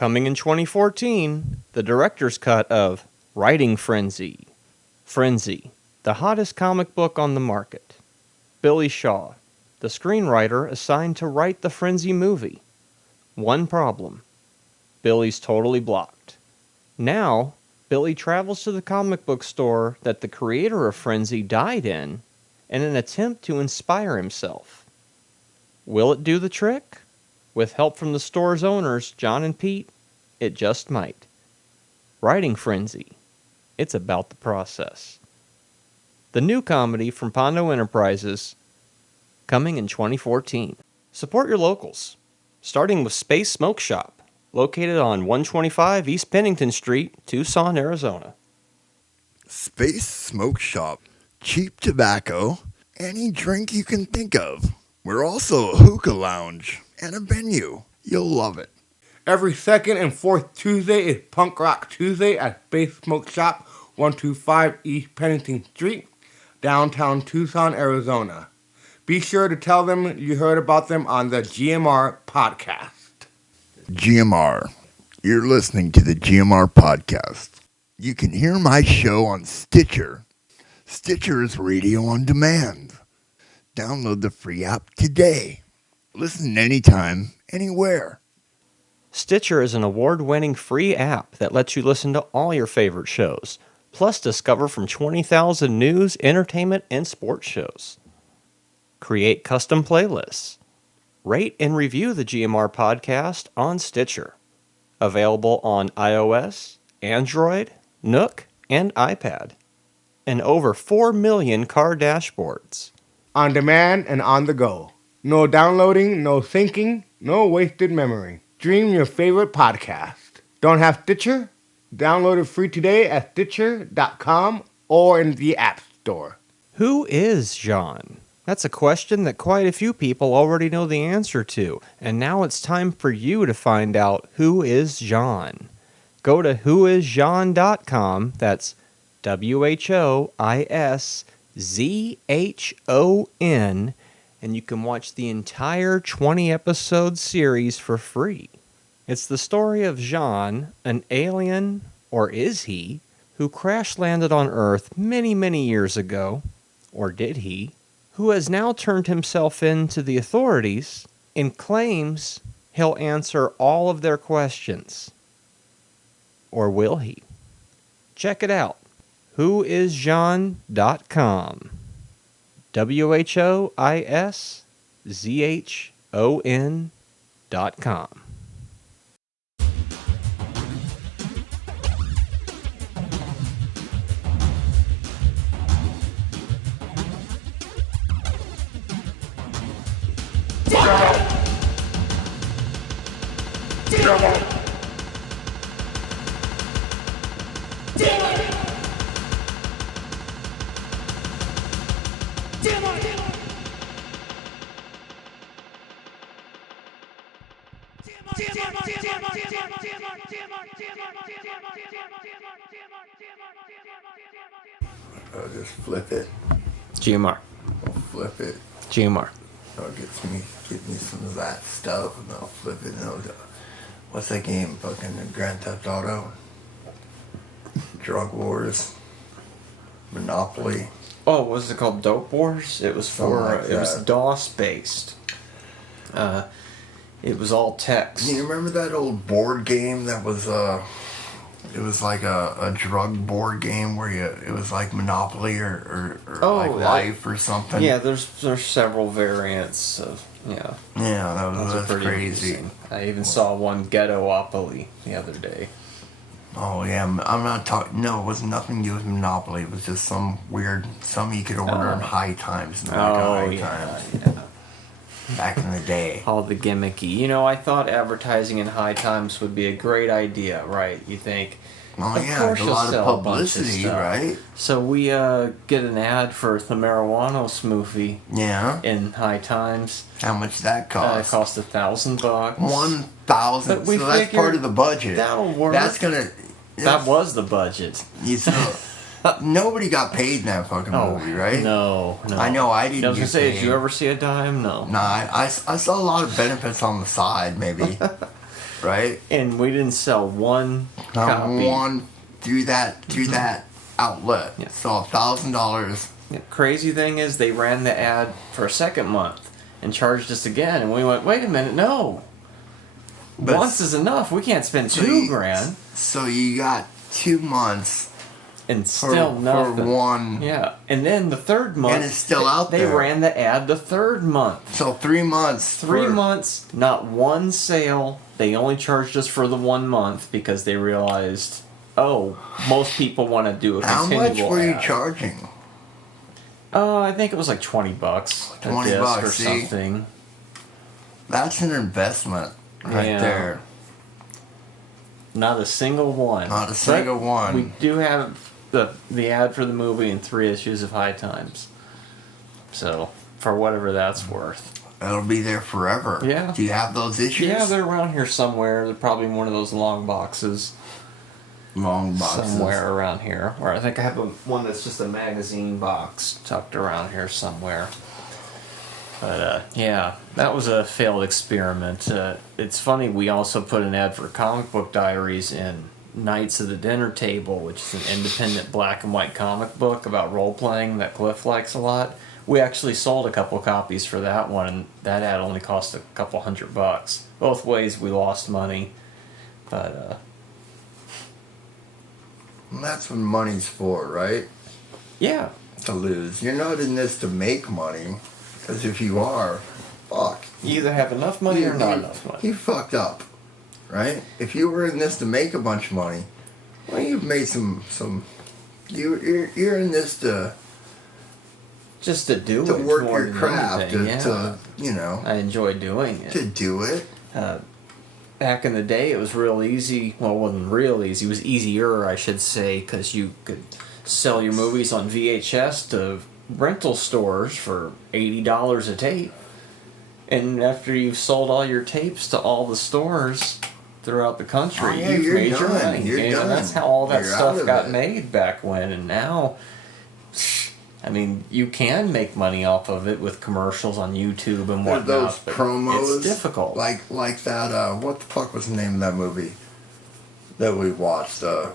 Coming in 2014, the director's cut of Writing Frenzy. Frenzy, the hottest comic book on the market. Billy Shaw, the screenwriter assigned to write the Frenzy movie. One problem. Billy's totally blocked. Now, Billy travels to the comic book store that the creator of Frenzy died in an attempt to inspire himself. Will it do the trick? With help from the store's owners, John and Pete, it just might. Writing Frenzy. It's about the process. The new comedy from Pondo Enterprises, coming in 2014. Support your locals, starting with Space Smoke Shop, located on 125 East Pennington Street, Tucson, Arizona. Space Smoke Shop. Cheap tobacco, any drink you can think of. We're also a hookah lounge and a venue. You'll love it. Every second and fourth Tuesday is Punk Rock Tuesday at Space Smoke Shop, 125 East Pennington Street, downtown Tucson, Arizona. Be sure to tell them you heard about them on the GMR Podcast. GMR. You're listening to the GMR Podcast. You can hear my show on Stitcher. Stitcher is radio on demand. Download the free app today. Listen anytime, anywhere. Stitcher is an award-winning free app that lets you listen to all your favorite shows, plus discover from 20,000 news, entertainment, and sports shows. Create custom playlists. Rate and review the GMR Podcast on Stitcher. Available on iOS, Android, Nook, and iPad. And over 4 million car dashboards. On demand and on the go. No downloading, no syncing, no wasted memory. Stream your favorite podcast. Don't have Stitcher? Download it free today at Stitcher.com or in the App Store. Who is John? That's a question that quite a few people already know the answer to, and now it's time for you to find out who is John. Go to whoisjohn.com, that's WHOISZHON, and you can watch the entire 20-episode series for free. It's the story of Jean, an alien, or is he, who crash-landed on Earth many, many years ago, or did he, who has now turned himself in to the authorities and claims he'll answer all of their questions. Or will he? Check it out. whoisjohn.com. WHOISZHON.com. I'll just flip it. GMR. I'll flip it. GMR. I'll get me some of that stuff and I'll flip it. And what's that game? Fucking Grand Theft Auto? Drug Wars? Monopoly? Oh, what was it called? Dope Wars? It was it was DOS based. It was all text. You remember that old board game that was it was like a drug board game where it was like Monopoly or like Life or something. Yeah, there's several variants of Yeah, that's crazy. I even saw one Ghetto-opoly the other day. Oh yeah, I'm not talking. No, it was nothing to do with Monopoly. It was just some you could order in High Times. Times. Back in the day. All the gimmicky. You know, I thought advertising in High Times would be a great idea, right? You think, oh yeah, there's a lot of publicity, right? So we get an ad for the marijuana smoothie. Yeah. In High Times. How much that cost? It cost $1,000. 1,000. So that's part of the budget. That'll work. That was the budget. Nobody got paid in that fucking movie, right? No. I know I didn't. I was gonna say, did you ever see a dime? No. Nah, I saw a lot of benefits on the side, maybe. right? And we didn't sell one Not copy. one through that outlet. Yeah. So $1,000. The crazy thing is they ran the ad for a second month and charged us again, and we went, wait a minute, no. But Once is enough. We can't spend so $2,000 So you got 2 months and still for nothing. one. Yeah, and then the third month, And it's still out they there. ran the ad the third month. So 3 months. 3 months, not one sale. They only charged us for the 1 month because they realized, oh, most people want to do a How continual much were you ad. charging? I think it was like $20 a $20 disc or see? something. That's an investment right Yeah. there. Not a single one. Not a single But one. We do have the ad for the movie and 3 issues of High Times. So, for whatever that's worth. It'll be there forever. Yeah. Do you have those issues? Yeah, they're around here somewhere. They're probably in one of those long boxes. Long boxes. Somewhere around here. Or I think I have one that's just a magazine box tucked around here somewhere. But, yeah, that was a failed experiment. It's funny, we also put an ad for Comic Book Diaries in Knights of the Dinner Table, which is an independent black and white comic book about role-playing that Cliff likes a lot. We actually sold a couple copies for that one, and that ad only cost a couple $100. Both ways we lost money. But, And that's what money's for, right? yeah. To lose. You're not in this to make money, because if you are, fuck. You either have enough money or not enough money. You fucked up, right? If you were in this to make a bunch of money, well, you've made some. You're in this to Just to do it. work more your than craft, anything, yeah. to you know, I enjoy doing it. to do it. Back in the day, it was real easy. Well, it wasn't real easy. It was easier, I should say, because you could sell your movies on VHS to rental stores for $80 a tape. And after you've sold all your tapes to all the stores throughout the country, Oh, yeah, you've you're made your done. money. You're You know, done. that's how all that You're out stuff of got it. made back when. And now, I mean, you can make money off of it with commercials on YouTube and Or whatnot. those but promos, it's difficult. Like that. What the fuck was the name of that movie that we watched? The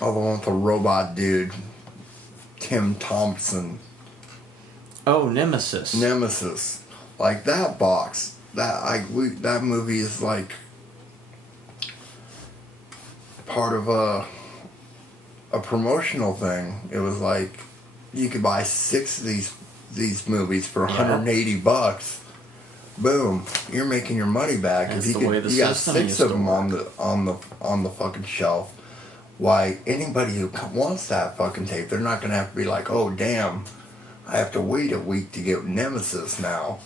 one with the robot dude, Tim Thompson, Oh, Nemesis. Nemesis. Like that box. That movie is like part of a promotional thing. It was like you could buy 6 of these movies for $180. Boom, you're making your money back. That's if the you way the you got system 6 used of to them work. on the fucking shelf. Why anybody who wants that fucking tape, they're not gonna have to be like, oh damn, I have to wait a week to get Nemesis now.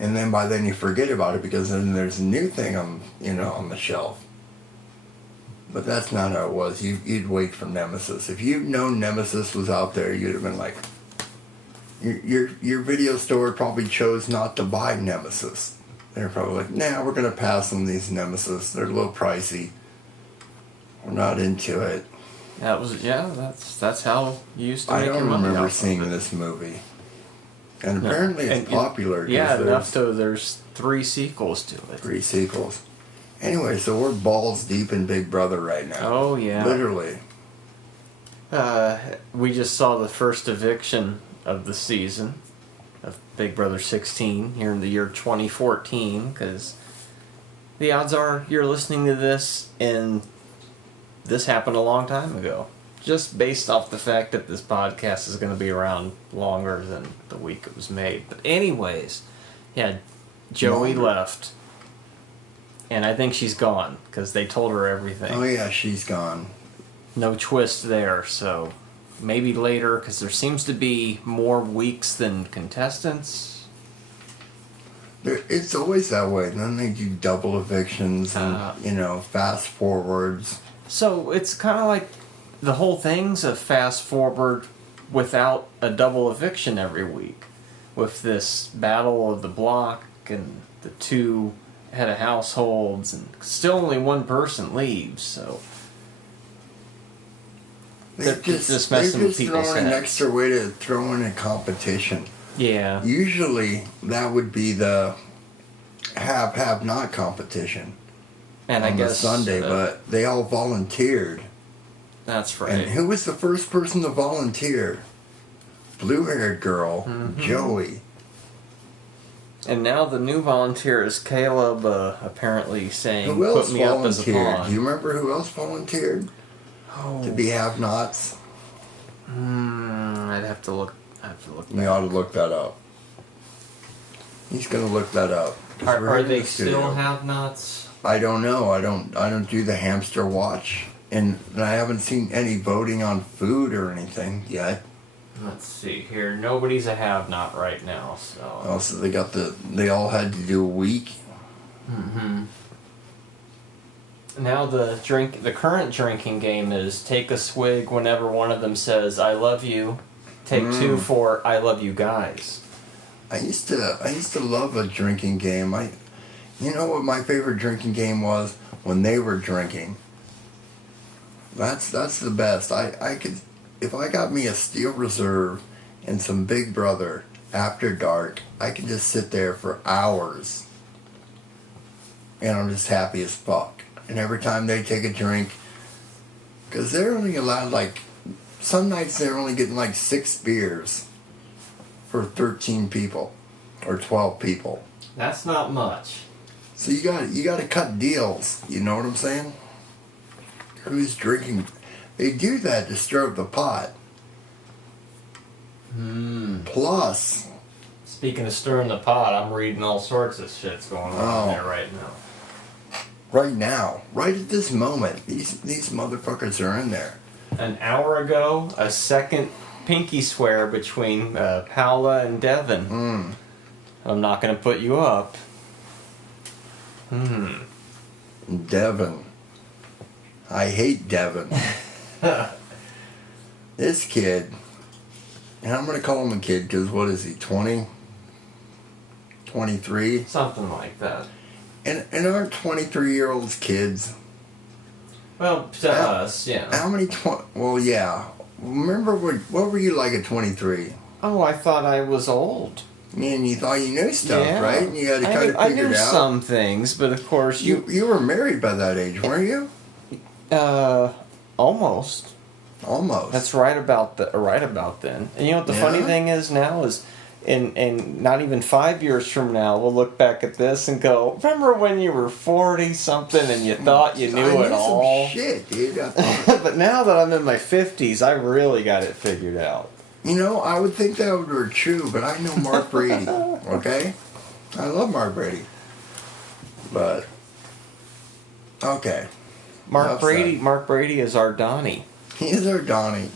And then by then you forget about it because then there's a new thing on the shelf. But that's not how it was. You'd wait for Nemesis. If you'd known Nemesis was out there, you'd have been like, your video store probably chose not to buy Nemesis. They're probably like, nah, we're gonna pass on these Nemesis. They're a little pricey. We're not into it. That's how you used to I make your don't money remember off seeing of it. this movie. And No. apparently it's And popular. 'cause Yeah, there's enough to there's 3 sequels to it. 3 sequels. Anyway, so we're balls deep in Big Brother right now. Oh yeah. Literally. We just saw the first eviction of the season of Big Brother 16 here in the year 2014, because the odds are you're listening to this and this happened a long time ago. Just based off the fact that this podcast is going to be around longer than the week it was made. But anyways, yeah, Joey Longer. left. And I think she's gone, because they told her everything. Oh yeah, she's gone. No twist there, so maybe later, because there seems to be more weeks than contestants. It's always that way. Then they do double evictions and, fast forwards. So it's kind of like the whole thing's a fast forward without a double eviction every week. With this battle of the block and the 2 head of households, and still only 1 person leaves, so They're They're just just messing with people's throwing an heads. extra way to throw in a competition. yeah. Usually that would be the have not competition And I on guess the Sunday, but they all volunteered. that's right. And who was the first person to volunteer? Blue-haired girl, Joey. And now the new volunteer is Caleb, apparently saying, Who else "Put me up as a volunteered? pawn." Do you remember who else volunteered to be have-nots? I'd have to look. You ought to look that up. He's gonna look that up. Are they still have-nots? I don't know. I don't do the hamster watch, and I haven't seen any voting on food or anything yet. Let's see here. Nobody's a have-not right now, so. Also, they all had to do a week. Now the current drinking game is take a swig whenever one of them says "I love you." Take two for "I love you guys." I used to love a drinking game. You know what my favorite drinking game was? When they were drinking. That's the best. I could, if I got me a Steel Reserve and some Big Brother after dark, I could just sit there for hours. And I'm just happy as fuck. And every time they take a drink, because they're only allowed some nights they're only getting 6 beers for 13 people or 12 people. That's not much. So you got to cut deals. You know what I'm saying? Who's drinking? They do that to stir up the pot. Plus, Speaking of stirring the pot, I'm reading all sorts of shit's going on there right now. right now, right at this moment, these motherfuckers are in there. An hour ago, a second pinky swear between Paula and Devin. I'm not going to put you up. Devin. I hate Devin. This kid, and I'm going to call him a kid because what is he, 20? 23? Something like that. And aren't 23-year-olds kids? Well, to us, yeah. How many, well, yeah. Remember, what were you like at 23? Oh, I thought I was old. And you thought you knew stuff, Yeah. right? And you had to kind of I figure knew it out. some things, but of course You were married by that age, weren't you? Almost. Almost. That's right about then. And you know what the funny thing is now is, in not even 5 years from now, we'll look back at this and go, remember when you were 40 something and you thought you knew it all? Some shit, dude. But now that I'm in my 50s, I really got it figured out. You know, I would think that were true, but I know Mark Brady. Okay, I love Mark Brady. But okay, Mark Brady is our Donnie. he is our Donnie.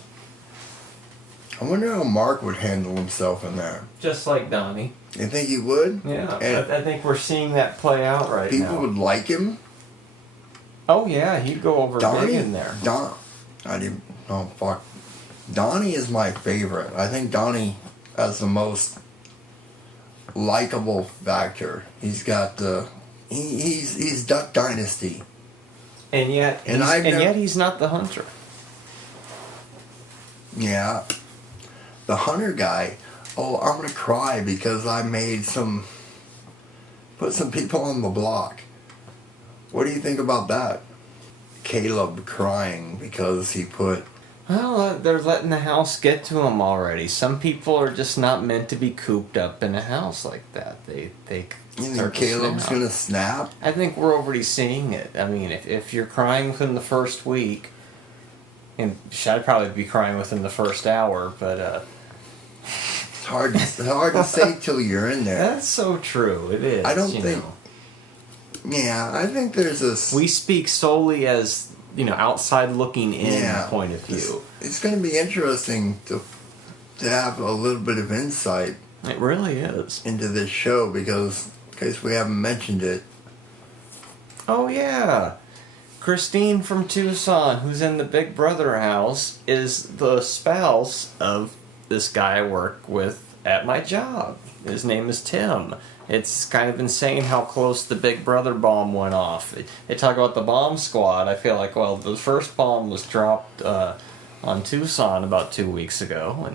I wonder how Mark would handle himself in there. Just like Donnie. You think he would? Yeah, And I think we're seeing that play out right now. people would like him. Oh yeah, he'd go over big in there. I didn't. Oh fuck. Donnie is my favorite. I think Donnie has the most likable factor. He's got the. He's Duck Dynasty. And yet, yet he's not the hunter. Yeah. The hunter guy, oh, I'm going to cry because I put some people on the block. What do you think about that? Caleb crying because he put... Well, they're letting the house get to him already. Some people are just not meant to be cooped up in a house like that. They You think start to Caleb's snap. going to snap? I think we're already seeing it. I mean, if you're crying within the first week, and I'd probably be crying within the first hour, but It's hard to say till you're in there. that's so true. It is. I don't you think... know. Yeah, I think there's a... We speak solely as, outside looking in point of view. It's going to be interesting to have a little bit of insight It really is. into this show because, in case we haven't mentioned it, Oh, yeah. Christine from Tucson, who's in the Big Brother house, is the spouse of this guy I work with at my job. His name is Tim. It's kind of insane how close the Big Brother bomb went off. They talk about the bomb squad. I feel like, well, the first bomb was dropped on Tucson about 2 weeks ago.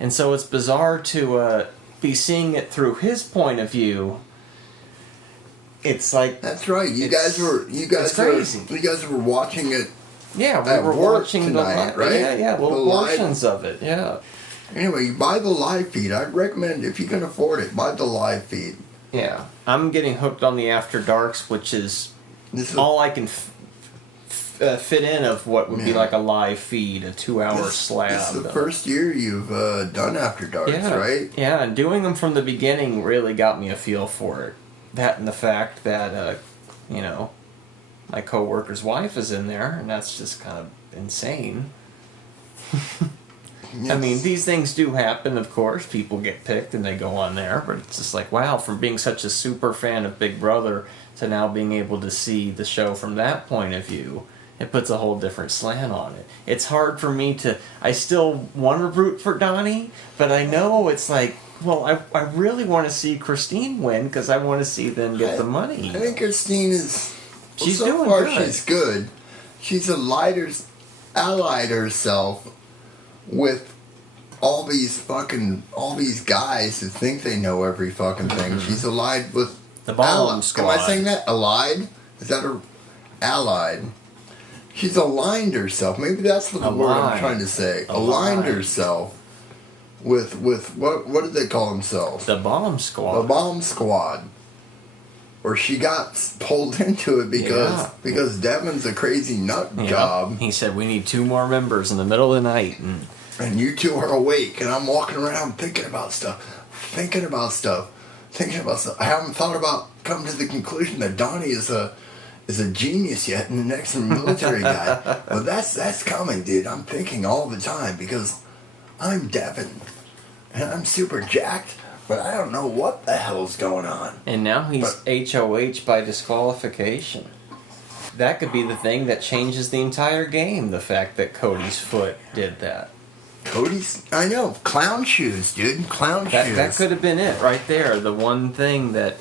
And so it's bizarre to be seeing it through his point of view. It's like that's right. You guys it's crazy. You guys were watching it. Yeah, we at were work watching tonight, right? Yeah, little portions of it. Yeah. Anyway, you buy the live feed. I'd recommend, if you can afford it, buy the live feed. Yeah, I'm getting hooked on the After Darks, which is all I can fit in of what would be like a live feed, a 2-hour slab. This is the first year you've done After Darks, right? Yeah, and doing them from the beginning really got me a feel for it. That and the fact that, my coworker's wife is in there, and that's just kind of insane. Yes. I mean, these things do happen, of course. People get picked and they go on there, but it's just like, wow, from being such a super fan of Big Brother to now being able to see the show from that point of view, it puts a whole different slant on it. It's hard for me I still want to root for Donnie, but I know it's like, well, I really want to see Christine win because I want to see them get the money. I think Christine is... She's so doing far, good. she's good. She's allied herself with all these guys who think they know every fucking thing. Mm-hmm. She's allied with the Bomb Squad. Am I saying that? Allied? Is that her? Allied. She's aligned herself. Maybe that's what the word I'm trying to say. Aligned herself with what did they call themselves? The Bomb Squad. The Bomb Squad. Or she got pulled into it because Devin's a crazy nut job. He said, we need 2 more members in the middle of the night. And you 2 are awake, and I'm walking around thinking about stuff. I haven't thought about coming to the conclusion that Donnie is a genius yet and the next military guy. But that's coming, dude. I'm thinking all the time because I'm Devin, and I'm super jacked. But I don't know what the hell's going on. And now he's HOH by disqualification. That could be the thing that changes the entire game, the fact that Cody's foot did that. I know, clown shoes, dude, shoes. That could have been it right there, the one thing that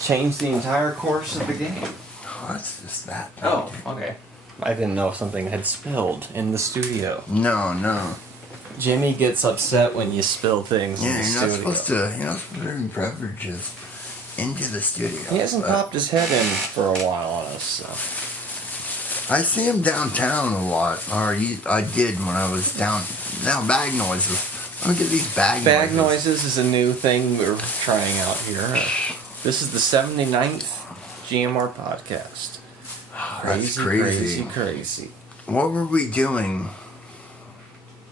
changed the entire course of the game. Oh, it's just that. Oh, okay. I didn't know if something had spilled in the studio. No. Jimmy gets upset when you spill things in the studio. You're not supposed to bring beverages into the studio. He hasn't popped his head in for a while on us, so. I see him downtown a lot. I did when I was down. Now, bag noises. Let me get these bag noises. Bag noises is a new thing we're trying out here. This is the 79th GMR Podcast. That's crazy. What were we doing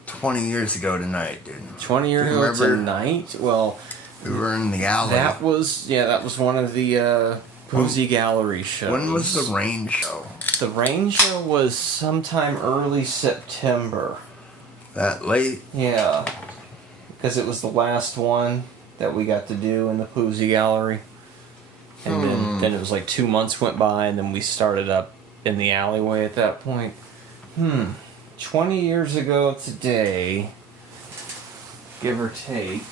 20 years ago tonight, dude? 20 years ago tonight? Well, we were in the alley. That was one of the Boozy Gallery shows. When was the rain show? The rain show was sometime early September. That late? Yeah. Because it was the last one that we got to do in the Boozy Gallery. And then it was like 2 months went by, and then we started up in the alleyway at that point. 20 years ago today, give or take.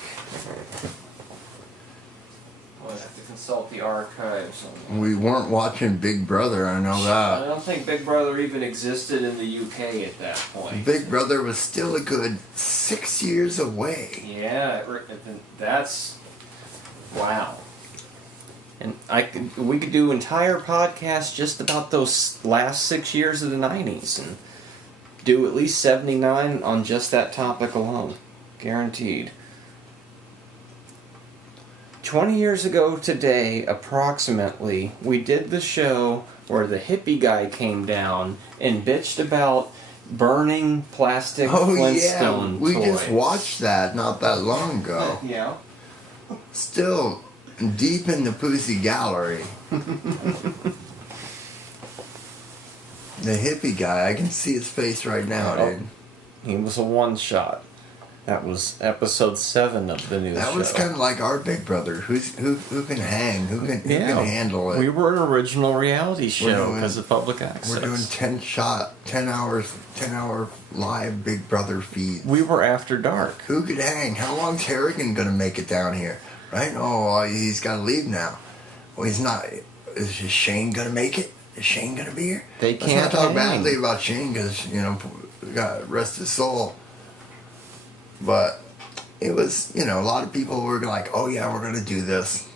I'll have to consult the archives. We weren't watching Big Brother, I know that. I don't think Big Brother even existed in the UK at that point. Big Brother was still a good 6 years away. Yeah, that's... Wow. And we could do entire podcasts just about those last 6 years of the 90s and do at least 79 on just that topic alone. Guaranteed. 20 years ago today, approximately, we did the show where the hippie guy came down and bitched about burning plastic Flintstone we toys. just watched that not that long ago. Yeah. Still deep in the Pussy Gallery. The hippie guy, I can see his face right now, dude. He was a one-shot. That was episode 7 of the new show. That was kind of like our Big Brother. Who can hang? Who can handle it? We were an original reality show because of public access. We're doing 10 hour live Big Brother feeds. We were after dark. Who could hang? How long's Harrigan gonna make it down here? Right? Oh, he's got to leave now. Well, he's not. Is Shane gonna make it? Is Shane gonna be here? They can't Let's not talk badly about Shane because God rest his soul. But it was, a lot of people were like, oh yeah, we're going to do this.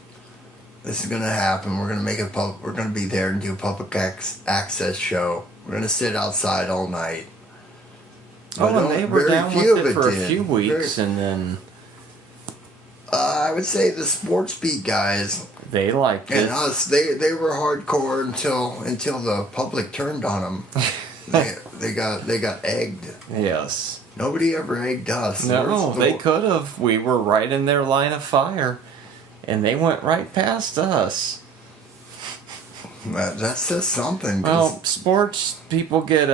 This is going to happen. We're going to make it public. We're going to be there and do a public access show. We're going to sit outside all night. Oh, and they were down with it for a few weeks, and then... I would say the sports beat guys... They liked it. And us, they were hardcore until the public turned on them. they got egged. Yes. Nobody ever egged us. No, they could have. We were right in their line of fire, and they went right past us. That says something. Well, sports people get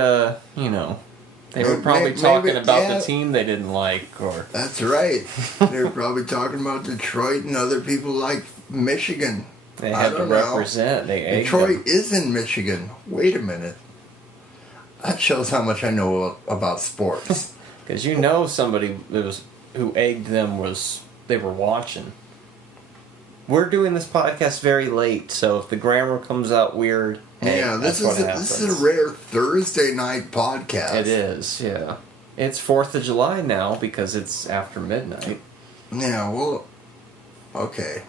they were probably talking about the team they didn't like, or... That's right. They were probably talking about Detroit and other people like Michigan. They had to represent. They egged Detroit is in Michigan. Wait a minute. That shows how much I know about sports. Because somebody who egged them they were watching. We're doing this podcast very late, so if the grammar comes out weird, this is a rare Thursday night podcast. It is, yeah. It's 4th of July now because it's after midnight. Yeah, well, okay.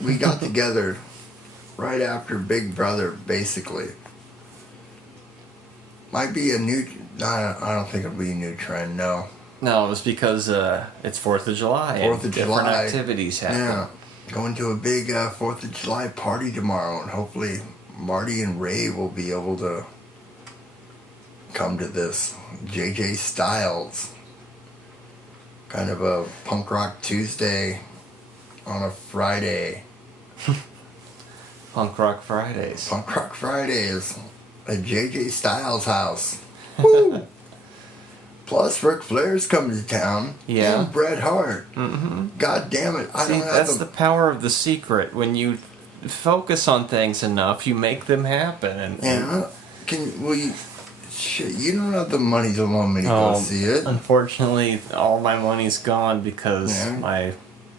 We got together right after Big Brother, basically. Might be a new... I don't think it'll be a new trend, no. No, it was because it's 4th of July. 4th of Different July. activities happen. Yeah. Going to a big 4th of July party tomorrow, and hopefully Marty and Ray will be able to come to this. JJ Styles. Kind of a punk rock Tuesday on a Friday. Punk Rock Fridays. Punk Rock Fridays at JJ Styles' house. Woo! Plus, Ric Flair's coming to town. Yeah. And Bret Hart. Mm-hmm. God damn it. That's the power of the secret. When you focus on things enough, you make them happen. You don't have the money to loan me to go see it. Unfortunately, all my money's gone because my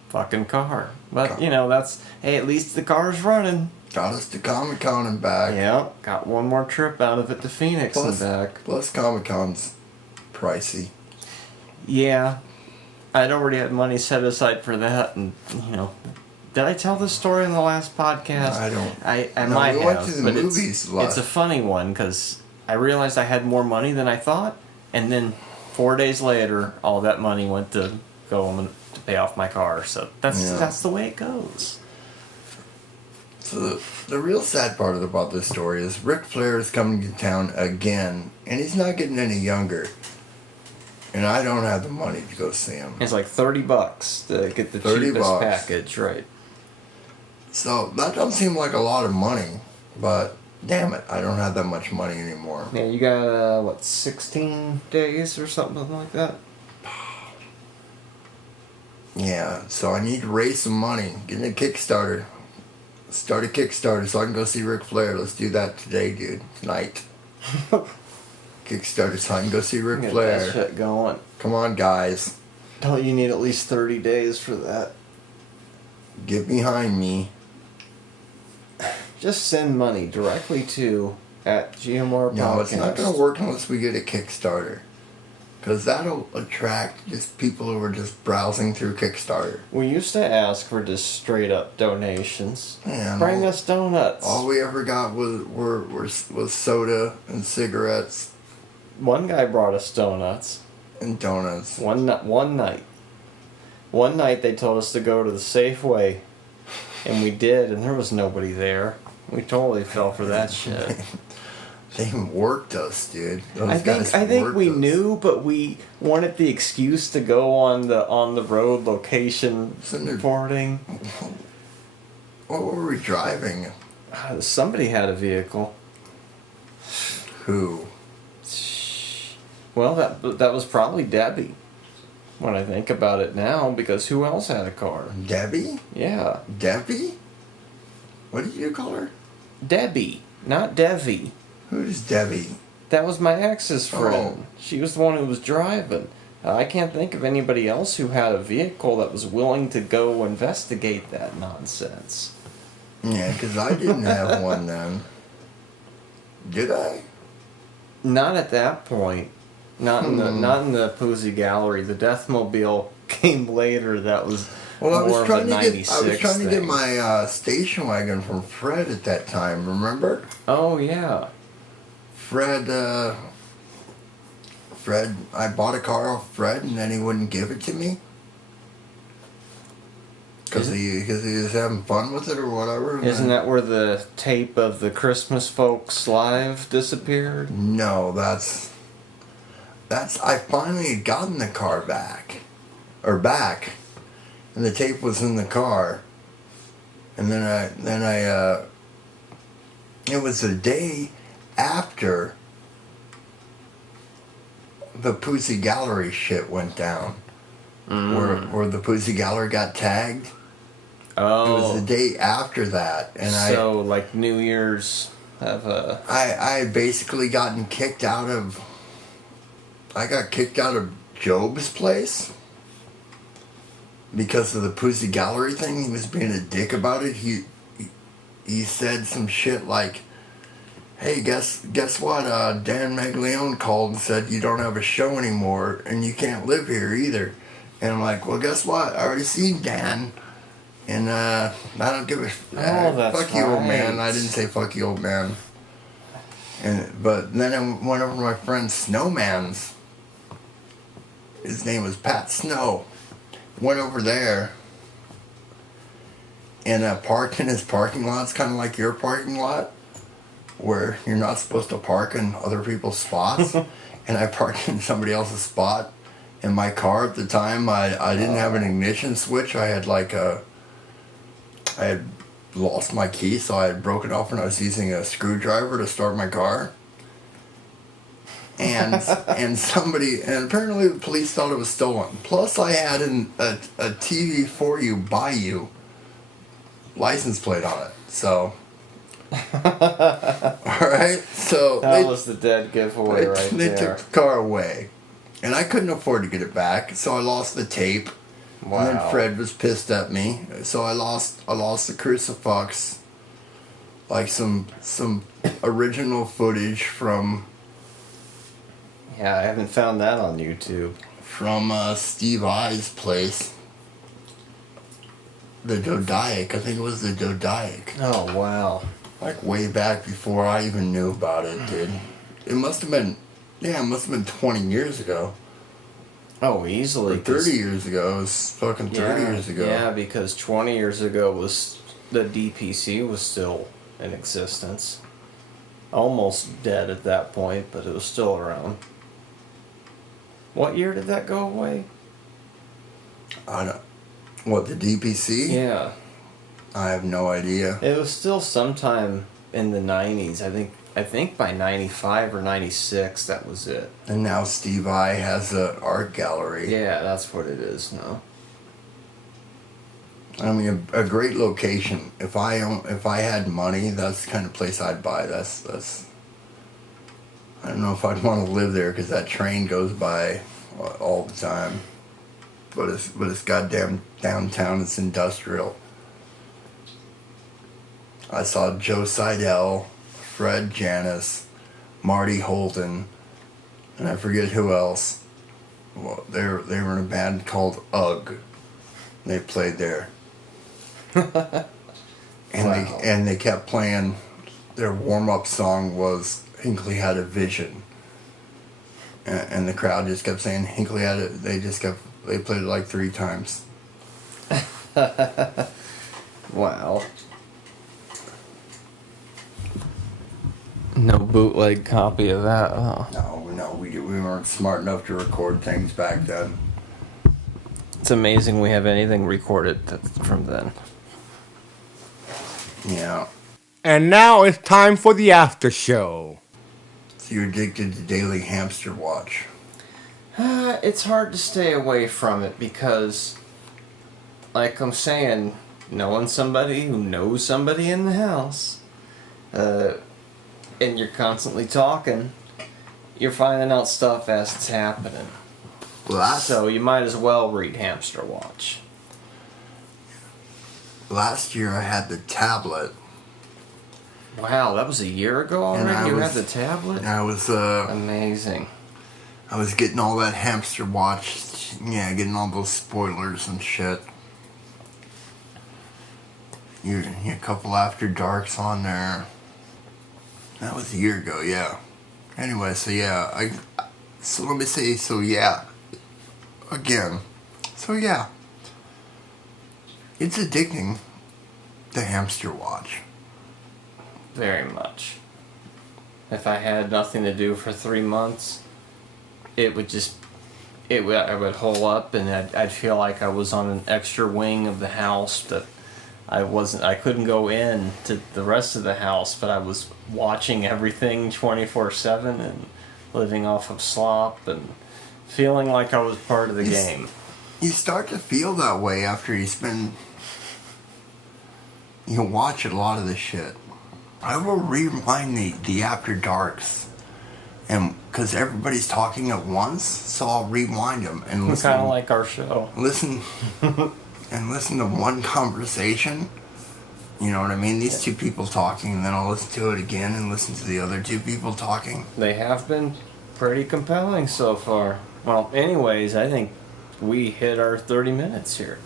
fucking car. But, at least the car's running. Got us to Comic-Con and back. Yep. Got one more trip out of it to Phoenix and back. Plus Comic-Con's pricey. Yeah. I'd already had money set aside for that, and, did I tell this story in the last podcast? I don't. I might have, went to the but movies it's a funny one, because I realized I had more money than I thought, and then 4 days later, all that money went to to pay off my car, so that's the way it goes. So the real sad part about this story is Ric Flair is coming to town again, and he's not getting any younger. And I don't have the money to go see him. It's like $30 to get the cheapest package, right? So that doesn't seem like a lot of money, but damn it, I don't have that much money anymore. Yeah, you got, 16 days or something like that? Yeah, so I need to raise some money, get a Kickstarter. Start a Kickstarter so I can go see Ric Flair. Let's do that today, dude. Tonight. Kickstarter so I can go see Ric Flair. Get that shit going. Come on, guys. Don't you need at least 30 days for that? Get behind me. Just send money directly to @GMR Podcast. No, it's not going to work unless we get a Kickstarter. Because that'll attract just people who are just browsing through Kickstarter. We used to ask for just straight up donations. Yeah, Bring us donuts. All we ever got was soda and cigarettes. One guy brought us donuts. And donuts. One night. One night they told us to go to the Safeway. And we did, and there was nobody there. We totally fell for that shit. They worked us, dude. I think we knew, but we wanted the excuse to go on the road location reporting. What were we driving? Somebody had a vehicle. Who? Well, that was probably Debbie. When I think about it now, because who else had a car? Debbie? Yeah. Debbie? What did you call her? Debbie, not Debbie. Who's Debbie? That was my ex's friend. Oh. She was the one who was driving. I can't think of anybody else who had a vehicle that was willing to go investigate that nonsense. Yeah, because I didn't have one then. Did I? Not at that point. Not in the Poozy Gallery. The Deathmobile came later. That was Well, I was more of trying a to get 96 thing. my station wagon from Fred at that time. Remember? Oh, yeah. Fred, I bought a car off Fred, and then he wouldn't give it to me because he was having fun with it or whatever. Isn't that where the tape of the Christmas Folks Live disappeared? No, that's. I finally had gotten the car back, and the tape was in the car, and then I it was the day after the Pussy Gallery shit went down, where the Pussy Gallery got tagged. Oh, It was the day after that, and so like New Year's have a. I had basically gotten kicked out of. I got kicked out of Job's place because of the Pussy Gallery thing. He was being a dick about it. He said some shit like, "Hey, guess what? Dan Maglione called and said you don't have a show anymore and you can't live here either." And I'm like, "Well, guess what? I already seen Dan, and I don't give a fuck you, old man." I didn't say fuck you, old man. But then I went over to my friend Snowman's. His name was Pat Snow. Went over there and parked in his parking lot. It's kind of like your parking lot where you're not supposed to park in other people's spots. And I parked in somebody else's spot. In my car at the time, I didn't have an ignition switch. I had I had lost my key, so I had broken off and I was using a screwdriver to start my car. And apparently the police thought it was stolen. Plus I had a TV for you, by you license plate on it. So, alright, so That was the dead giveaway right they there. took the car away. And I couldn't afford to get it back, so I lost the tape. Wow. And then Fred was pissed at me, so I lost the crucifix, like some original footage from Yeah, I haven't found that on YouTube. Steve I's place, the Dodaic. I think it was the Dodaic. Oh, wow. Like way back before I even knew about it, dude. It must have been 20 years ago. Oh, easily. Or 30 years ago. It was fucking 30 years ago. Yeah, because 20 years ago the DPC was still in existence. Almost dead at that point, but it was still around. What year did that go away? I don't. What, the DPC? Yeah. I have no idea. It was still sometime in the 90s. I think by 95 or 96 that was it. And now Steve I has an art gallery. Yeah, that's what it is now. I mean, a great location. If I had money, that's the kind of place I'd buy. That's. I don't know if I'd want to live there because that train goes by all the time. But it's goddamn downtown. It's industrial. I saw Joe Seidel, Fred Janis, Marty Holden, and I forget who else. Well, they were in a band called UGG. They played there. And they kept playing. Their warm-up song was Hinckley Had a Vision. And the crowd just kept saying Hinckley had it. They played it like 3 times. Wow. No bootleg copy of that, huh? No, we weren't smart enough to record things back then. It's amazing we have anything recorded from then. Yeah. And now it's time for the after show. So you're addicted to Daily Hamster Watch. It's hard to stay away from it because, like I'm saying, knowing somebody who knows somebody in the house, and you're constantly talking, you're finding out stuff as it's happening. So you might as well read Hamster Watch. Last year I had the tablet. Wow, that was a year ago already? You had the tablet? I was Amazing. I was getting all that Hamster Watch, getting all those spoilers and shit. a couple After Darks on there. That was a year ago, yeah. Anyway, so yeah, so let me say, so yeah, again, so yeah, it's addicting, the hamster watch. Very much. If I had nothing to do for 3 months, I would hole up, and I'd feel like I was on an extra wing of the house that I couldn't go in to the rest of the house, but I was watching everything 24/7 and living off of slop and feeling like I was part of the game. You start to feel that way after you watch a lot of this shit. I will rewind the After Darks, and because everybody's talking at once, so I'll rewind them and listen. Kind of like our show. Listen to one conversation. You know what I mean? These two people talking, and then I'll listen to it again and listen to the other two people talking. They have been pretty compelling so far. Well, anyways, I think we hit our 30 minutes here.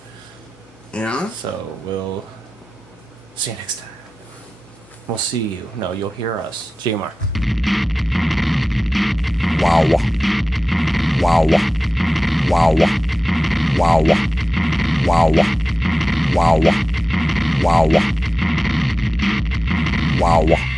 Yeah? So we'll see you next time. We'll see you. No, you'll hear us. GMR. Wow. Wow. Wow. Wow. Wow. Wow. Wow. Wow.